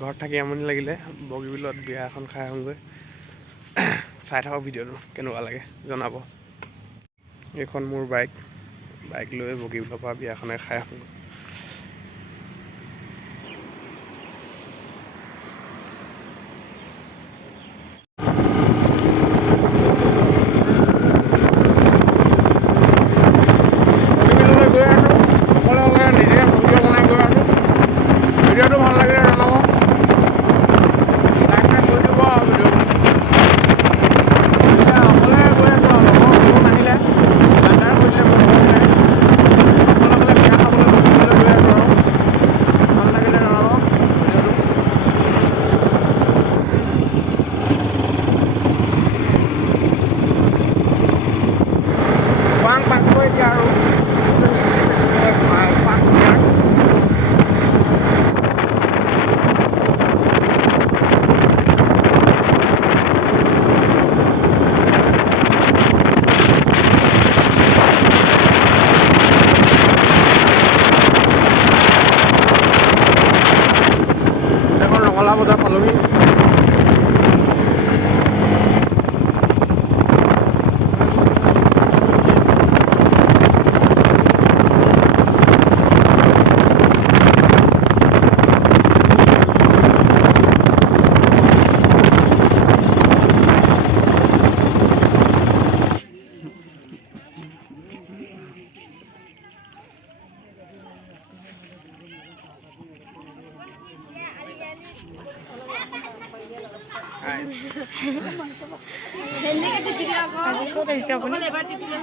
ঘৰত থাকি আমনি লাগিলে বগীবিলত বিয়া এখন খাই আহোঁগৈ। চাই থাকক ভিডিঅ'টো কেনেকুৱা লাগে জনাব। এইখন মোৰ বাইক লৈ বগীবিলৰ পৰা বিয়াখনে খাই আহোঁগৈ। ভিডিঅ'টো ভাল লাগিলে জনাব। ৰঙালাও বজাৰ পালোহি।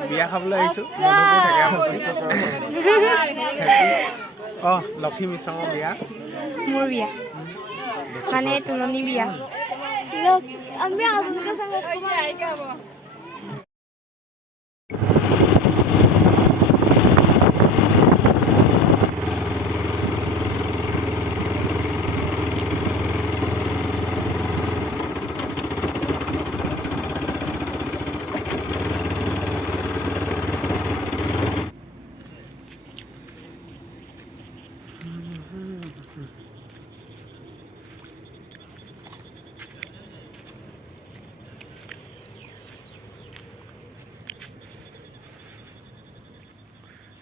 বিয়া খাবলৈ আহিছোঁ লক্ষী মিশ্ৰৰ বিয়া। মোৰ বিয়া মানে তুলনি বিয়া।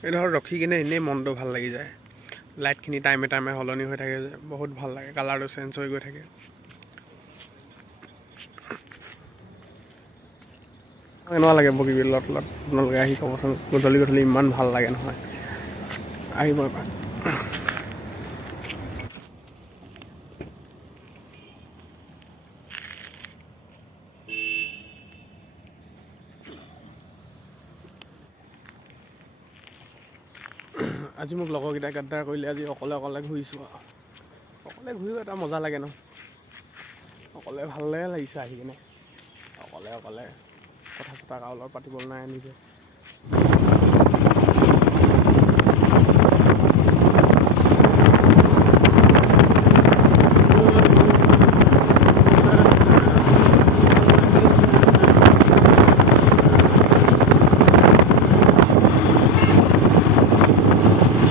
এই ধৰক ৰখি কিনে এনেই মনটো ভাল লাগি যায়। লাইটখিনি টাইমে সলনি হৈ থাকে যে বহুত ভাল লাগে, কালাৰটো চেঞ্জ হৈ গৈ থাকে। কেনেকুৱা লাগে বগীবিলত আপোনালোকে আহি ক'বচোন। গধূলি ইমান ভাল লাগে নহয়, আহিব এবাৰ। আজি মোক লগৰকেইটাই গাদ্দাৰ কৰিলে, আজি অকলে ঘূৰিছোঁ আৰু। অকলে ঘূৰিও এটা মজা লাগে ন, অকলে ভালে লাগিছে আহি কিনে। অকলে কথা চথা কাৰো লগত পাতিবলৈ নাই নিজে।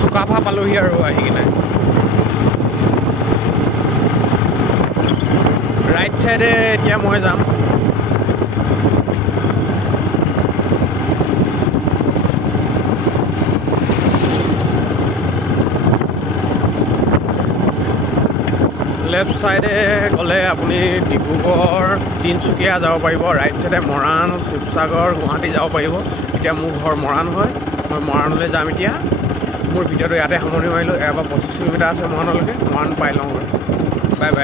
চুকাফা পালোহি আৰু আহি কিনে। ৰাইট চাইডে এতিয়া মই যাম। লেফ্ট চাইডে গ'লে আপুনি ডিব্ৰুগড়, তিনিচুকীয়া যাব পাৰিব। ৰাইট চাইডে মৰাণ, শিৱসাগৰ, গুৱাহাটী যাব পাৰিব। এতিয়া মোৰ ঘৰ মৰাণ হয়, মই মৰাণলৈ যাম এতিয়া। মোৰ ভিডিঅ'টো ইয়াতে সামৰণি মাৰিলোঁ। ইয়াৰ পৰা 25 কিলোমিটাৰ আছে মৰাণলৈকে। মৰাণ পাই লওঁগৈ। Bye bye.